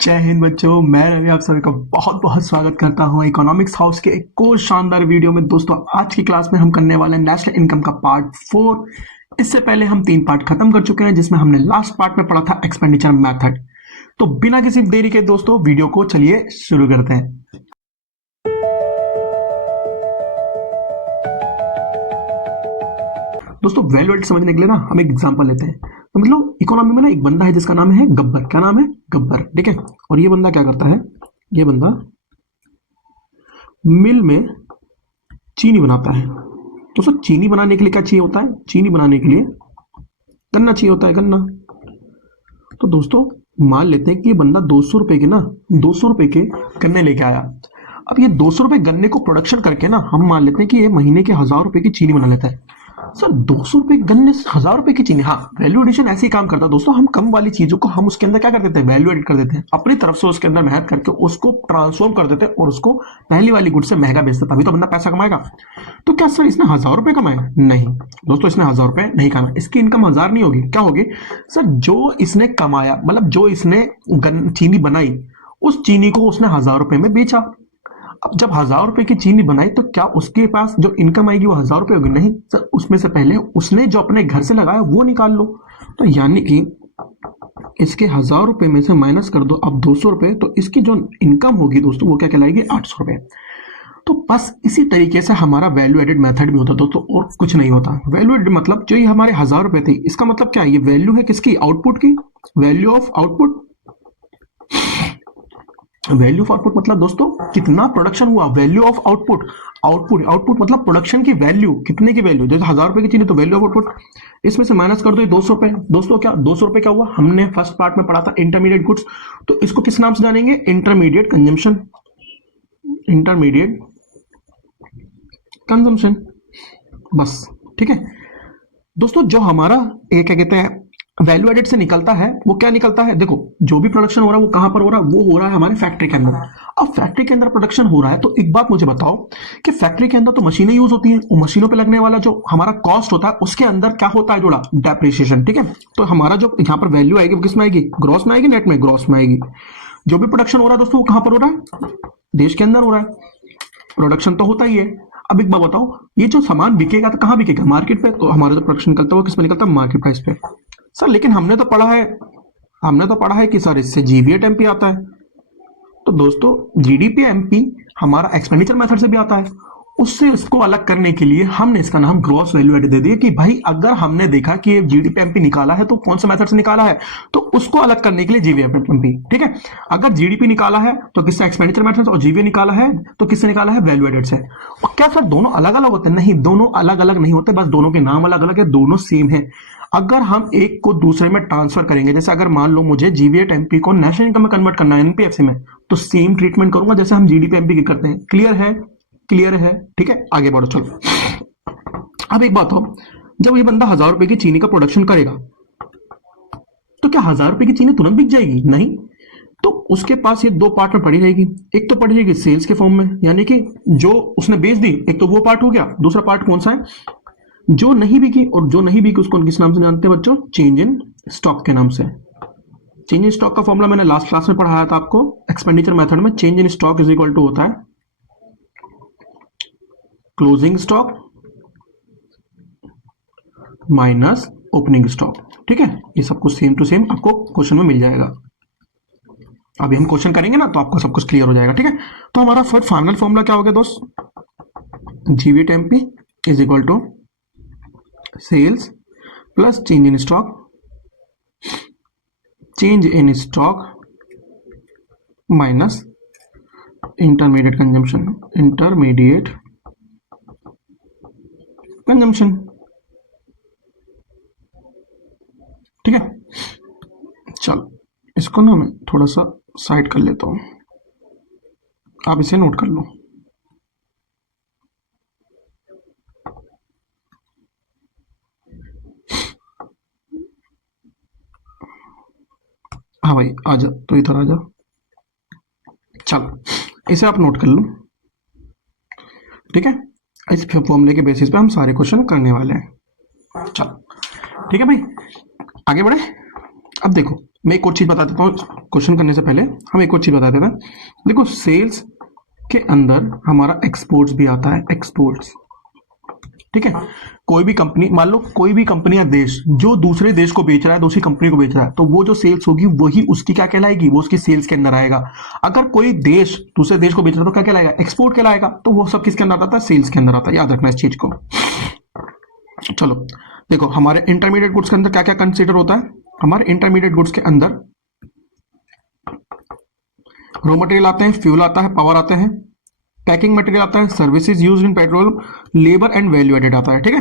जय हिंद बच्चों, मैं रवि आप सभी का बहुत बहुत स्वागत करता हूं इकोनॉमिक्स हाउस के एक और शानदार वीडियो में। दोस्तों, आज की क्लास में हम करने वाले हैं नेशनल इनकम का पार्ट 4। इससे पहले हम 3 पार्ट खत्म कर चुके हैं, जिसमें हमने लास्ट पार्ट में पढ़ा था एक्सपेंडिचर मेथड। तो बिना किसी देरी के दोस्तों वीडियो को चलिए शुरू करते हैं। दोस्तों, वैल्यू एडिड समझने के लिए ना हम एक एग्जांपल लेते हैं। तो मतलब इकोनॉमी में ना एक बंदा है जिसका नाम है गब्बर। क्या नाम है? गब्बर। ठीक है। और ये बंदा क्या करता है? ये बंदा मिल में चीनी बनाता है। दोस्तों, चीनी बनाने के लिए क्या चाहिए होता है? चीनी बनाने के लिए गन्ना चाहिए होता है, गन्ना। तो दोस्तों, मान लेते हैं कि ये बंदा 200 रुपए के ना 200 रुपए के गन्ने लेके आया। अब ये 200 रुपए गन्ने को प्रोडक्शन करके ना हम मान लेते हैं कि ये महीने के 1000 रुपए की चीनी बना लेता है। सर, 200 रुपए गन्ने से 1000 रुपए की चीनी। हाँ, वैल्यू एडिशन ऐसे ही काम करता है दोस्तों। हम कम वाली चीजों को हम उसके अंदर क्या कर देते हैं? वैल्यू एडिट कर देते हैं। अपनी तरफ से उसके अंदर मेहनत करके उसको ट्रांसफॉर्म कर देते हैं और उसको पहली वाली गुड से महंगा बेचते, तभी तो बंदा पैसा कमाएगा। तो क्या सर इसने 1000 रुपए कमाए? नहीं दोस्तों, इसने 1000 रुपए नहीं कमाए। इसकी इनकम 1000 नहीं होगी। क्या होगी सर? जो इसने कमाया, मतलब जो इसने चीनी बनाई, उस चीनी को उसने 1000 रुपए में बेचा। अब जब 1000 रुपए की चीनी बनाई तो क्या उसके पास जो इनकम आएगी वो 1000 रुपए होगी? नहीं सर, उसमें से पहले उसने जो अपने घर से लगाया वो निकाल लो। तो यानी कि इसके 1000 रुपए में से माइनस कर दो अब 200 रुपए, तो इसकी जो इनकम होगी दोस्तों वो क्या कहलाएगी? 800 रुपए। तो बस इसी तरीके से हमारा वैल्यू एडेड मेथड भी होता दोस्तों, और कुछ नहीं होता। वैल्यू एडेड मतलब जो ये हमारे 1000 रुपए थे, इसका मतलब क्या है? ये वैल्यू है किसकी? आउटपुट की। Value of output. Value of output मतलब दोस्तों कितना प्रोडक्शन हुआ। Value of output. आउटपुट मतलब प्रोडक्शन की वैल्यू, कितने की वैल्यू। जैसे 1000 रुपए की चीनी तो वैल्यू ऑफ आउटपुट, इसमें से माइनस कर दो 200 रुपए। दोस्तों, क्या 200 रुपए क्या हुआ? हमने फर्स्ट पार्ट में पढ़ा था इंटरमीडिएट गुड्स, तो इसको किस नाम से जानेंगे? Intermediate consumption. इंटरमीडिएट कंजम्पशन, बस। ठीक है दोस्तों, जो हमारा क्या कहते हैं वैल्यू एडेड से निकलता है वो क्या निकलता है? देखो, जो भी प्रोडक्शन हो रहा है वो कहां पर हो रहा है? वो हो रहा है हमारे फैक्ट्री के अंदर। अब फैक्ट्री के अंदर प्रोडक्शन हो रहा है तो एक बात मुझे बताओ कि फैक्ट्री के अंदर तो मशीनें यूज होती हैं, और मशीनों पे लगने वाला जो हमारा कॉस्ट होता है उसके अंदर क्या होता है जुड़ा? डेप्रिसिएशन। ठीक है। तो हमारा जो यहाँ पर वैल्यू आएगी वो किस में आएगी? ग्रॉस में आएगी, नेट में? ग्रॉस में आएगी। जो भी प्रोडक्शन हो रहा है दोस्तों वो कहां पर हो रहा है? देश के अंदर हो रहा है। प्रोडक्शन तो होता ही है। अब एक बात बताओ, ये जो सामान बिकेगा तो कहां बिकेगा? मार्केट पे। तो हमारा जो प्रोडक्शन निकलता है वो किस पे निकलता है? मार्केट प्राइस पे। सर, लेकिन हमने तो पढ़ा है कि सर इससे जीवीएट एमपी आता है। तो दोस्तों, जीडीपी एमपी हमारा एक्सपेंडिचर मेथड से भी आता है। उससे इसको अलग करने के लिए हमने इसका नाम ग्रॉस वैल्यू एडेड दे दिया कि भाई अगर हमने देखा कि ये जीडीपी एमपी निकाला है तो कौन सा मेथड से निकाला है, तो उसको अलग करने के लिए जीवीए एमपी। ठीक है। अगर जीडीपी निकाला है तो किससे? एक्सपेंडिचर मेथड से। और जीवीए निकाला है तो किससे निकाला है? वैल्यू एडेड से। और क्या सर दोनों अलग अलग होते हैं? नहीं, दोनों अलग अलग नहीं होते, बस दोनों के नाम अलग अलग है, दोनों सेम है। अगर हम एक को दूसरे में ट्रांसफर करेंगे, जैसे अगर मान लो मुझे जीवीएट एमपी को नेशनल इनकम में कन्वर्ट करना है, एनपीएफसी में, तो सेम ट्रीटमेंट करूंगा जैसे हम जीडीपी एमपी की करते हैं। क्लियर है? क्लियर है। ठीक है, आगे बढ़ो चलो। अब एक बात हो, जब ये बंदा 1000 रुपए की चीनी का प्रोडक्शन करेगा तो क्या 1000 रुपए की चीनी तुरंत बिक जाएगी? नहीं। तो उसके पास ये 2 पार्ट में पड़ी रहेगी। एक तो पड़ी रहेगी सेल्स के फॉर्म में, यानी कि जो उसने बेच दी, एक तो वो पार्ट हो गया। दूसरा पार्ट कौन सा है? जो नहीं बिकी। और जो नहीं बिकी उसको किस नाम से जानते हैं बच्चों? चेंज इन स्टॉक के नाम से। चेंज इन स्टॉक का फॉर्मूला मैंने लास्ट क्लास में पढ़ाया था आपको एक्सपेंडिचर मेथड में। Change in stock is equal to होता है closing stock minus opening stock. ठीक है, ये सब कुछ सेम टू सेम आपको क्वेश्चन में मिल जाएगा। अभी हम क्वेश्चन करेंगे ना तो आपको सब कुछ क्लियर हो जाएगा। ठीक है, तो हमारा फाइनल फॉर्मूला क्या हो गया दोस्त? GVA at MP is equal to sales plus change in stock, change in stock minus intermediate consumption. Intermediate consumption. ठीक है, चलो इसको ना मैं थोड़ा सा साइड कर लेता हूं, आप इसे नोट कर लो। हाँ भाई आ जा, तो इधर आ जा। चलो इसे आप नोट कर लो। ठीक है, इस फॉर्मूले के बेसिस पे हम सारे क्वेश्चन करने वाले हैं। चलो ठीक है भाई, आगे बढ़े। अब देखो, मैं एक और चीज बता देता हूँ क्वेश्चन करने से पहले हम एक और चीज बता देना। देखो सेल्स के अंदर हमारा एक्सपोर्ट्स भी आता है, एक्सपोर्ट्स, ठीक है। कोई भी कंपनी, मान लो कोई भी कंपनी या देश जो दूसरे देश को बेच रहा है, दूसरी कंपनी को बेच रहा है, तो वो जो सेल्स होगी वही उसकी क्या कहलाएगी, वो उसकी सेल्स के अंदर आएगा। अगर कोई देश दूसरे देश को बेच रहा है तो क्या कहलाएगा, एक्सपोर्ट कहलाएगा। तो वो सब किसके अंदर आता है, सेल्स के अंदर आता है। याद रखना इस चीज को। चलो देखो हमारे इंटरमीडिएट गुड्स के अंदर क्या क्या कंसीडर होता है। हमारे इंटरमीडिएट गुड्स के अंदर रॉ मटेरियल आते हैं, फ्यूल आता है, पावर आते हैं, पैकिंग मटेरियल आता है, services used in petrol, labour and value added आता है, ठीक है।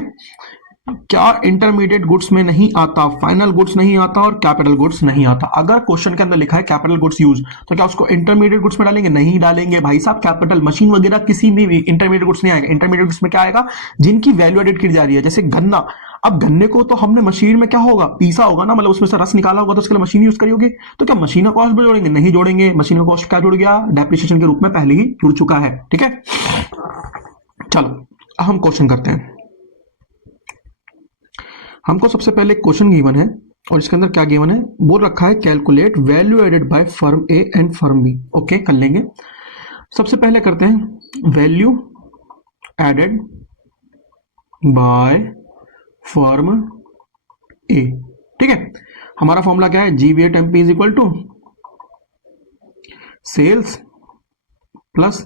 क्या इंटरमीडिएट गुड्स में नहीं आता, फाइनल गुड्स नहीं आता और कैपिटल गुड्स नहीं आता। अगर क्वेश्चन के अंदर लिखा है कैपिटल गुड्स यूज, तो क्या उसको इंटरमीडिएट गुड्स में डालेंगे, नहीं डालेंगे भाई साहब। कैपिटल मशीन वगैरह किसी में भी इंटरमीडिएट गुड्स नहीं आएगा। इंटरमीडिएट गुड्स में क्या आएगा, जिनकी वैल्यू एडेड की जा रही है। जैसे गन्ना, अब गन्ने को तो हमने मशीन में क्या होगा, पीसा होगा ना, मतलब उसमें से रस निकाला होगा, तो उसके लिए मशीन यूज करी होगी। तो क्या मशीन का कॉस्ट भी जोड़ेंगे, नहीं जोड़ेंगे। मशीन का कॉस्ट क्या जुड़ गया, डेप्रिसिएशन के रूप में पहले ही जुड़ चुका है, ठीक है। चलो अब हम क्वेश्चन करते हैं। हमको सबसे पहले क्वेश्चन गिवन है और इसके अंदर क्या गिवन है, बोल रखा है calculate value added by firm A and firm B. Okay, कर लेंगे। सबसे पहले करते हैं value added by firm A, ठीक है। हमारा फॉर्मूला क्या है, GVA at MP is equal to sales plus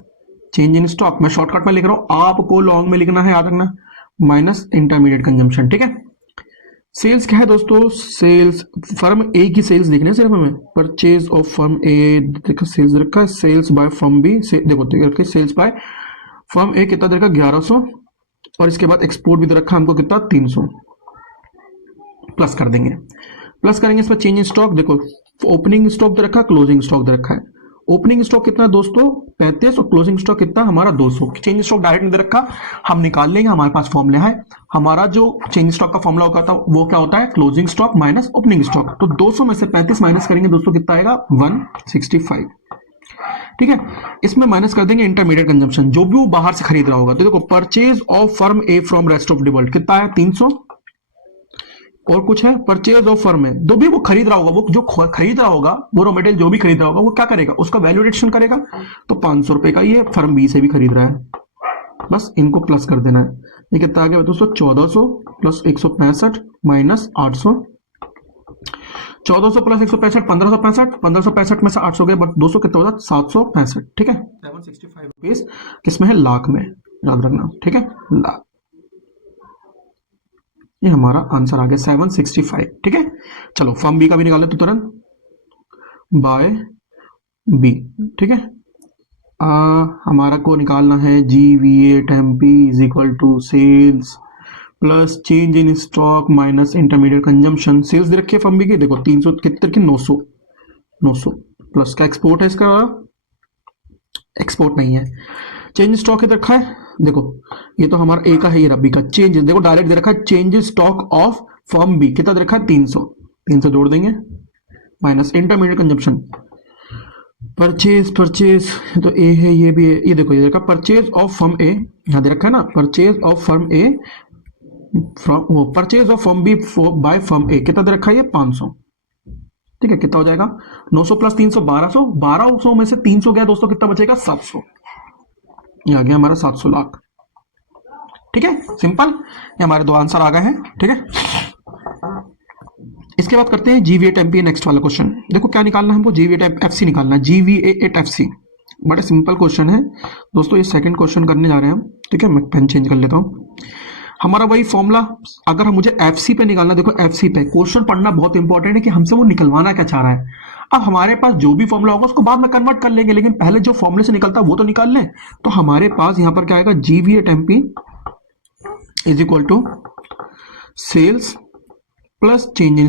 change in stock. मैं शॉर्टकट में लिख रहा हूं, आपको लॉन्ग में लिखना है, याद रखना, माइनस इंटरमीडिएट कंजम्पशन, ठीक है। सेल्स क्या है दोस्तों, सेल्स फर्म ए की सेल्स देखने हैं सिर्फ हमें। परचेज ऑफ फर्म ए, देखो सेल्स रखा है, सेल्स बाय फर्म बी, देखो सेल्स बाय फर्म ए कितना दे रखा, 1100, और इसके बाद एक्सपोर्ट भी दे रखा हमको कितना, 300। प्लस कर देंगे, प्लस करेंगे इसमें चेंज इन स्टॉक। देखो ओपनिंग स्टॉक दे रखा, क्लोजिंग स्टॉक दे रखा है। ओपनिंग स्टॉक कितना दोस्तों, 35, और क्लोजिंग स्टॉक कितना हमारा 200। चेंज स्टॉक डायरेक्ट नहीं दे रखा, हम निकाल लेंगे, हमारे पास फॉर्मूला है। हमारा जो चेंज स्टॉक का फॉर्मूला होता था वो क्या होता है, closing stock minus opening stock. तो 200 में से 35 माइनस करेंगे दोस्तों, कितना आएगा, 165, ठीक है। इसमें माइनस कर देंगे इंटरमीडिएट कंजम्पशन, जो भी वो बाहर से खरीद रहा होगा। तो देखो purchase of firm A from rest of the world कितना है, 300, और कुछ है परचेज ऑफ फर्म है, जो भी वो खरीद रहा होगा, वो जो खरीद रहा होगा, वो रॉ मटेरियल जो भी खरीद रहा होगा, वो क्या करेगा, उसका वैल्यू एडिशन करेगा। तो 500 रुपए का ये फर्म बी से भी खरीद रहा है, बस इनको प्लस कर देना है। ये कितना आ गया दोस्तों, 1400 प्लस 165 माइनस 800, 1400 प्लस 165 1565, 1565 में से 800 गए, बट 200 कितना होता है, 765, ठीक है। 765 रुपीज किसमें है, लाख में, याद रखना, ठीक है, लाख। ये हमारा आंसर आ गया 765, ठीक है। चलो फर्म बी का भी निकाले तो तुरंत, बाय बी, ठीक है। हमारा को निकालना है GV8 MP is equal to sales plus change in stock minus intermediate consumption. Sales दे रखी है फर्म बी की, देखो 300 कितने की, 900 प्लस का एक्सपोर्ट है, इसका एक्सपोर्ट नहीं है। चेंज स्टॉक है रखा है, देखो ये तो हमारा ए का है, ये रबी का चेंज, देखो डायरेक्ट दे रखा है change stock of firm B, कितना दे रखा है, 300 जोड़ देंगे माइनस इंटरमीडिएट कंजम्पशन, परचेज तो ए है, ये भी है, ये देखो ये देखा परचेज ऑफ फर्म ए, यहां दे रखा है ना, purchase of firm A from, वो purchase of firm B by firm A कितना दे रखा है, ये 500, ठीक है। कितना हो जाएगा, 900 प्लस 300 1200, 1200 में से 300 गया दोस्तों, कितना बचेगा, 700। ये आ गया हमारा 700 लाख, ठीक है, सिंपल। ये हमारे दो आंसर आ गए हैं, ठीक है। इसके बाद करते हैं GV8 MP, नेक्स्ट वाला क्वेश्चन। देखो क्या निकालना है हमको, GV8 FC निकालना है, GV8 FC, बड़ा सिंपल क्वेश्चन है दोस्तों। ये सेकंड क्वेश्चन करने जा रहे हैं हम, ठीक है। मैं पेन चेंज कर लेता हूँ। हमारा वही फॉर्मूला, अगर हम मुझे FC पे निकालना, देखो FC पे क्वेश्चन पढ़ना बहुत इंपॉर्टेंट है कि हमसे वो निकलवाना क्या चाह रहा है। अब हमारे पास जो भी फॉर्मूला होगा उसको बाद में कन्वर्ट कर लेंगे, लेकिन पहले जो फॉर्मूले से निकलता है वो तो निकाल लें। तो हमारे पास यहाँ पर क्या आएगा, GV8 MP is equal to sales plus change in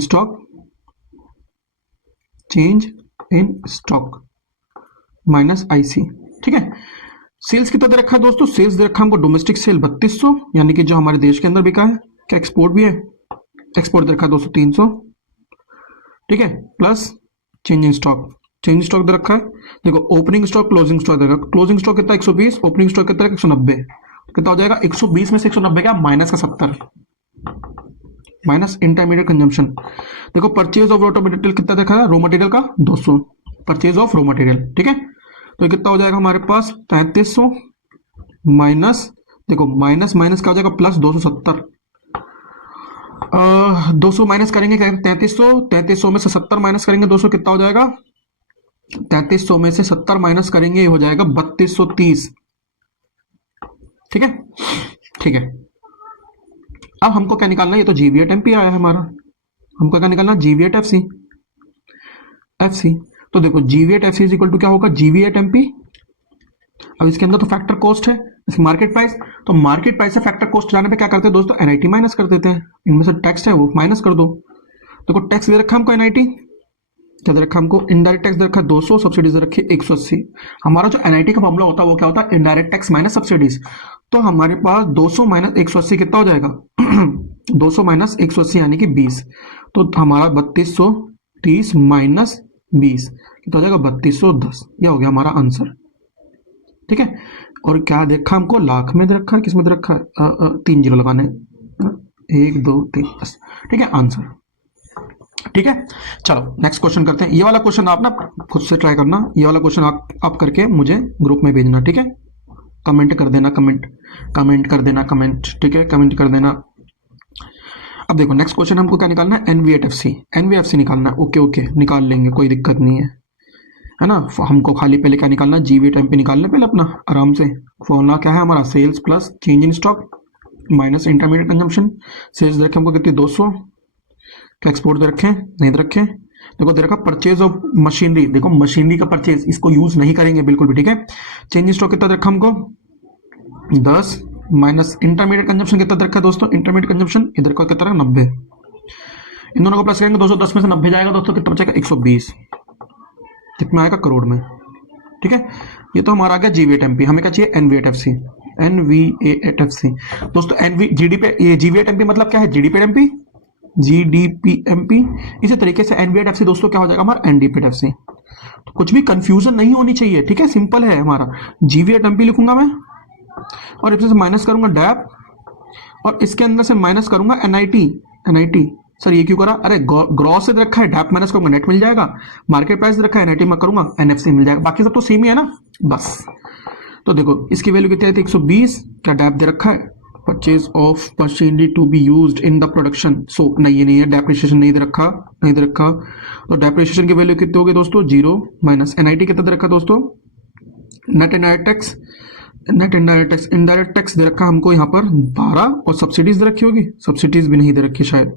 stock minus IC, ठीक है। सेल्स कितना दे रखा है दोस्तों, सेल्स दे रखा हमको डोमेस्टिक सेल 3200, यानी कि जो हमारे देश के अंदर बिका है। क्या एक्सपोर्ट भी है, एक्सपोर्ट दे रखा है दोस्तों 300, ठीक है, प्लस चेंज इन स्टॉक दे रखा है। देखो ओपनिंग स्टॉक क्लोजिंग स्टॉक दे रखा है, क्लोजिंग स्टॉक कितना 120, ओपनिंग स्टॉक कितना 190, कितना हो जाएगा, 120 में से 190 क्या, माइनस का 70, माइनस इंटरमीडिएट कंजम्पशन। देखो परचेज ऑफ रॉ मटेरियल कितना देखा है, रॉ मटेरियल का 200, परचेज ऑफ रॉ मटेरियल, ठीक है। तो कितना हो जाएगा हमारे पास 3300 माइनस, देखो माइनस माइनस क्या हो जाएगा प्लस 270, 200 माइनस करेंगे क्या, 3300 में से 70 माइनस करेंगे 200, कितना हो जाएगा 3300 में से 70 माइनस करेंगे, ये हो जाएगा 3230, ठीक है। ठीक है, अब हमको क्या निकालना है, ये तो जीवीएट एमपी आया है हमारा, हमको क्या निकालना, जीवीएट एफसी, एफसी। तो देखो जीवीएट एफसी इज इक्वल टू क्या होगा, जीवीएट एमपी। अब इसके अंदर तो फैक्टर कॉस्ट है, मार्केट प्राइस, तो मार्केट प्राइस से फैक्टर कॉस्ट जाने पे क्या करते हैं दोस्तों, एनआईटी माइनस कर देते हैं, इनमें से टैक्स है वो माइनस कर दो। देखो टैक्स दे रखा हमको एनआईटी, क्या दे रखा हमको, इनडायरेक्ट टैक्स दे रखा 200, सब्सिडीज दे रखी 180। हमारा जो एनआईटी का फॉर्मूला होता है वो क्या होता है, इनडायरेक्ट टैक्स माइनस सब्सिडीज। तो हमारे पास 200 माइनस 180 कितना हो जाएगा 200 माइनस 180 यानी कि 20, तो हमारा 3230 माइनस 20 कितना हो जाएगा 3210, यह हो गया हमारा आंसर, ठीक है। और क्या देखा हमको, लाख में दे रखा है, किस में दे रखा है, 3 जीरो लगाने, 1 2 3 10, ठीक है आंसर, ठीक है। चलो नेक्स्ट क्वेश्चन करते हैं। ये वाला क्वेश्चन आप ना खुद से ट्राई करना, ये वाला क्वेश्चन आप करके मुझे ग्रुप में भेजना, ठीक है, कमेंट कर देना, कमेंट कर देना, ठीक है, कमेंट कर देना। अब देखो नेक्स्ट क्वेश्चन हमको क्या निकालना है, एनवीएफसी निकालना है, ओके निकाल लेंगे, कोई दिक्कत नहीं है ना। हमको खाली पहले क्या निकालना है, जीवी टाइम पे निकालना पहले अपना आराम से। फॉर्मूला क्या है हमारा, sales plus change in stock minus intermediate consumption. Sales दे रखे हमको कितनी 200, क्या एक्सपोर्ट दे रखे नहीं दे रखे, देखो दे रखा परचेज ऑफ मशीनरी, देखो मशीनरी का परचेज, इसको यूज नहीं करेंगे बिल्कुल भी, ठीक है। चेंज इन स्टॉक कितना दे रखा हमको 10 माइनस इंटरमीडिएट कंजम्पशन कितना दे रखा है दोस्तों, इंटरमीडिएट कंजम्पशन इधर का कितना 90, इन दोनों को प्लस करेंगे 210 में से 90 जाएगा दोस्तों, कितना बचेगा 120, कितना आएगा करोड़ में, ठीक है। ये तो हमारा आ गया जीवीएट एमपी, हमें क्या चाहिए एनवीएट एफसी दोस्तों, एनवी जीडीपी, ये जीवीएट एमपी मतलब क्या है, जीडीपी एमपी। इसी तरीके से एनवीएट एफसी दोस्तों क्या हो जाएगा हमारा एनडीपी एफसी। तो कुछ भी कंफ्यूजन नहीं होनी चाहिए, ठीक है, सिंपल है हमारा, जीवीएट एमपी लिखूंगा मैं, और इसमें से माइनस करूंगा डैप, और इसके अंदर से माइनस करूंगा एनआईटी। सर ये क्यों करा, अरे ग्रॉस से रखा है, डैप माइनस करूंगा नेट मिल जाएगा, मार्केट प्राइस रखा है एनआईटी में करूंगा एनएफसी मिल जाएगा, बाकी सब तो सेम ही है ना बस। तो देखो इसकी वैल्यू कितनी आई थी 120, क्या डैप दे रखा है, purchase of machinery to be used in the production, so नहीं ये नहीं है, डेप्रिसिएशन नहीं दे रखा, तो डेप्रिसिएशन की वैल्यू कितनी होगी दोस्तों 0 माइनस एनआईटी कितना दे रखा दोस्तों, नेट इनडायरेक्ट टैक्स दे रखा हमको यहाँ पर 12, और सब्सिडीज दे रखी होगी, सब्सिडीज भी नहीं दे रखी शायद,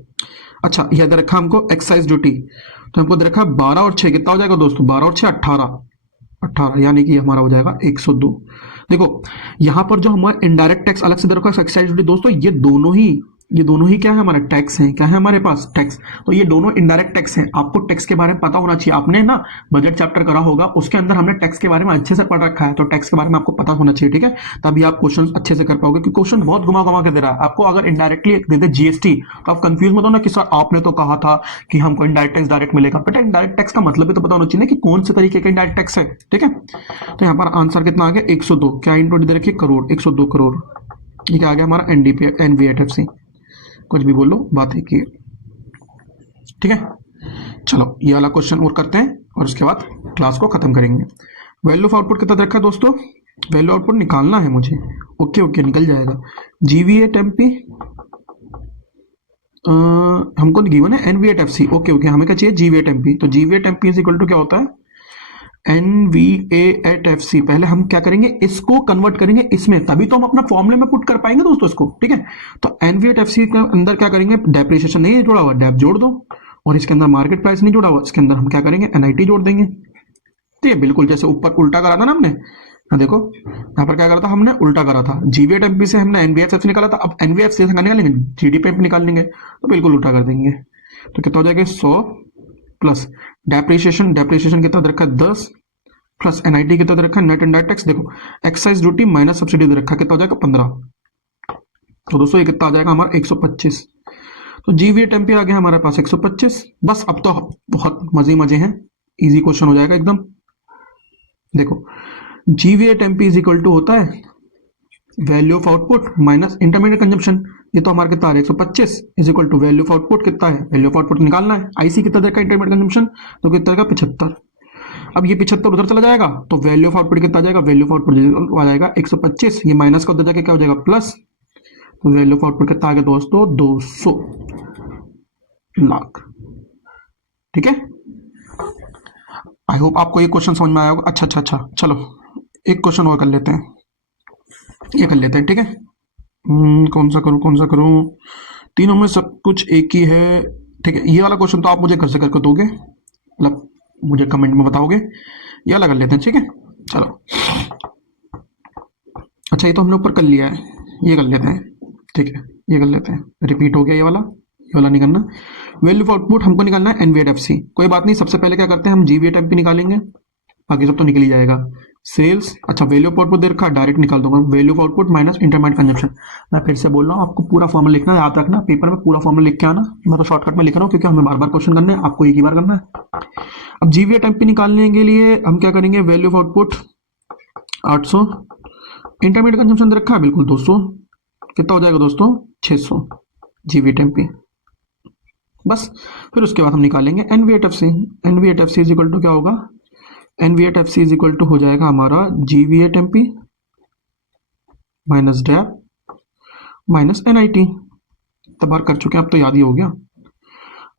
अच्छा यह दे रखा हमको एक्साइज ड्यूटी, तो हमको दे रखा 12 और 6 कितना हो जाएगा दोस्तों, 12 और 6 18, यानी कि हमारा हो जाएगा 102। देखो यहां पर जो हमारा इनडायरेक्ट टैक्स अलग से दे रखा है एक्साइज ड्यूटी दोस्तों, ये दोनों ही क्या है हमारा टैक्स है, क्या है हमारे पास टैक्स, तो ये दोनों इनडायरेक्ट टैक्स हैं। आपको टैक्स के बारे में पता होना चाहिए, आपने ना बजट चैप्टर करा होगा, उसके अंदर हमने टैक्स के बारे में अच्छे से पढ़ रखा है, तो टैक्स के बारे में आपको पता होना चाहिए, ठीक है, तभी आप क्वेश्चन अच्छे से कर पाओगे, क्योंकि क्वेश्चन बहुत घुमा के दे रहा है आपको। अगर इनडायरेक्टली दे दे जीएसटी तो आप कंफ्यूज मत होना कि सर आपने तो कहा था कि हमको इनडायरेक्ट टैक्स डायरेक्ट मिलेगा, बेटा इनडायरेक्ट टैक्स का मतलब भी तो पता होना चाहिए कि कौन से तरीके का इनडायरेक्ट टैक्स है, ठीक है। तो यहाँ पर आंसर कितना आ गया 102, क्या इंटू दे रखिए करोड़, 102 करोड़, ये क्या आ गया हमारा एनडीपी एनवीएफसी, कुछ भी बोलो बात है कि, ठीक है। चलो ये वाला क्वेश्चन और करते हैं और उसके बाद क्लास को खत्म करेंगे। वैल्यू ऑफ आउटपुट कितना रखा है दोस्तों, वैल्यू आउटपुट निकालना है मुझे, ओके निकल जाएगा। जीवीएट एमपी हमको गिवन है एनवीएट एफसी, ओके हमें क्या चाहिए जीवीएट एमपी, तो जीवीएट एमपी इज इक्वल टू क्या होता है NVAFC। पहले हम क्या करेंगे, इसको कन्वर्ट करेंगे इसमें, तभी तो हम अपना फॉर्मूले में पुट कर पाएंगे दोस्तों इसको, ठीक है। तो NVAFC के अंदर क्या करेंगे, डेप्रिसिएशन नहीं जोड़ा हुआ, डेप जोड़ दो, और इसके अंदर मार्केट प्राइस नहीं जोड़ा हुआ, इसके अंदर हम क्या करेंगे एनआईटी जोड़ देंगे। तो ये बिल्कुल जैसे ऊपर उल्टा करा था ना हमने, देखो यहाँ पर क्या करा था हमने, उल्टा करा था, जीवीएट एमपी से हमने एनवीएफसी निकाला था, अब एनवीएफसी से निकालेंगे जीडीपी निकाल लेंगे, तो बिल्कुल उल्टा कर देंगे। तो कितना हो जाएगा 100 प्लस डेप्रिसिएशन कितना दे रखा है 10, प्लस एनआईटी कितना दे रखा है नेट इनडायरेक्ट टैक्स, देखो एक्साइज ड्यूटी माइनस सब्सिडी दे रखा है, कितना हो जाएगा 15, तो दोस्तों ये कितना आ जाएगा हमारा 125। तो जीवीएट एमपी आ गया हमारे पास 125। बस अब तो बहुत मजे हैं, इजी क्वेश्चन हो जाएगा एकदम। देखो GVA at MP is equal to होता है value of output minus intermediate consumption, ये तो हमारा कितना है 125 is equal to value of output कितना है, वैल्यू ऑफ आउटपुट निकालना है, आईसी कितना देगा इंटरमीडिएट कंजम्पशन, तो कितना देगा 75। अब ये 75 उधर चला जाएगा तो वैल्यू ऑफ आउटपुट कितना आ जाएगा, वैल्यू ऑफ आउटपुट आ जाएगा 125, ये माइनस का उधर जाके क्या हो जाएगा प्लस, तो वैल्यू ऑफ आउटपुट कितना आ गया दोस्तों 200 लाख। ठीक है, आई होप आपको ये क्वेश्चन समझ में आया होगा। अच्छा, चलो एक क्वेश्चन और कर लेते हैं, ये कर लेते हैं। ठीक है, कौन सा करूं, तीनों में सब कुछ एक ही है। ठीक है, ये वाला क्वेश्चन तो आप मुझे घर से करके दोगे, मतलब मुझे कमेंट में बताओगे, ये वाला कर लेते हैं। ठीक है, चलो अच्छा, ये तो हमने ऊपर कर लिया है, ये कर लेते हैं। ठीक है, ये कर लेते हैं, रिपीट हो गया ये वाला नहीं करना। वैल्यू ऑफ आउटपुट हमको निकालना है एनवीएफसी, कोई बात नहीं, सबसे पहले क्या करते हैं हम जीवीएट एमपी निकालेंगे, बाकी सब तो निकल ही जाएगा। सेल्स, अच्छा वैल्यू ऑफ आउटपुट दे रखा, डायरेक्ट निकाल दूंगा, value of output minus intermediate consumption. मैं फिर से बोल रहा हूँ, आपको पूरा फॉर्मूला लिखना, याद रखना, पेपर में पूरा फॉर्मूला लिख के आना। मैं तो शॉर्टकट में लिख रहा हूँ क्योंकि हमें बार बार क्वेश्चन करना है, आपको एक ही बार करना है। अब जीवीएट एमपी निकालने के लिए हम क्या करेंगे, value of output 800, intermediate consumption दे रखा है बिल्कुल 200, कितना हो जाएगा दोस्तों 600 जीवीएट एमपी। बस फिर उसके बाद हम निकालेंगे NVA at FC. NVA at FC is equal to क्या होगा, एनवीएटएफसी इज इक्वल टू हो जाएगा हमारा GVA at MP minus dep minus NIT, तब बार कर चुके हैं, अब तो याद ही हो गया।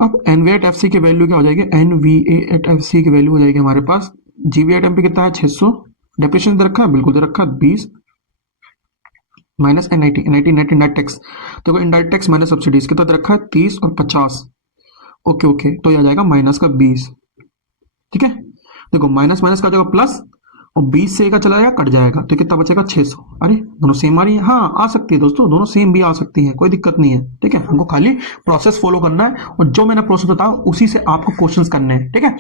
अब एनवीएटएफसी की वैल्यू क्या हो जाएगी, एनवीएटएफसी की वैल्यू हो जाएगी हमारे पास, जीवीएट एमपी कितना है 600, डेप्रिसिएशन दे रखा है बिल्कुल दे रखा है 20 minus NIT, NIT net indirect tax, तो इंडायरेक्ट टैक्स माइनस सब्सिडीज कितना दे रखा है 30 और 50, ओके, तो यह आ जाएगा माइनस का 20। ठीक है, देखो माइनस माइनस का जाएगा प्लस और 20 से का चला जाएगा कट जाएगा, तो कितना बचेगा 600। अरे दोनों सेम आ रही है, हाँ आ सकती है दोस्तों, दोनों सेम भी आ सकती है, कोई दिक्कत नहीं है। ठीक है, हमको खाली प्रोसेस फॉलो करना है और जो मैंने प्रोसेस बताया उसी से आपको क्वेश्चंस करने हैं। ठीक है,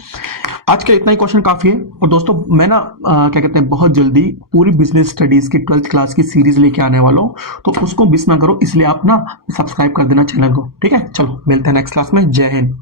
आज के इतना ही क्वेश्चन काफी है। और दोस्तों मैं ना क्या कहते हैं, बहुत जल्दी पूरी बिजनेस स्टडीज की 12th क्लास की सीरीज लेके आने वाला हूँ, तो उसको मिस ना करो, इसलिए आप ना सब्सक्राइब कर देना चैनल को। ठीक है, चलो मिलते हैं नेक्स्ट क्लास में, जय हिंद।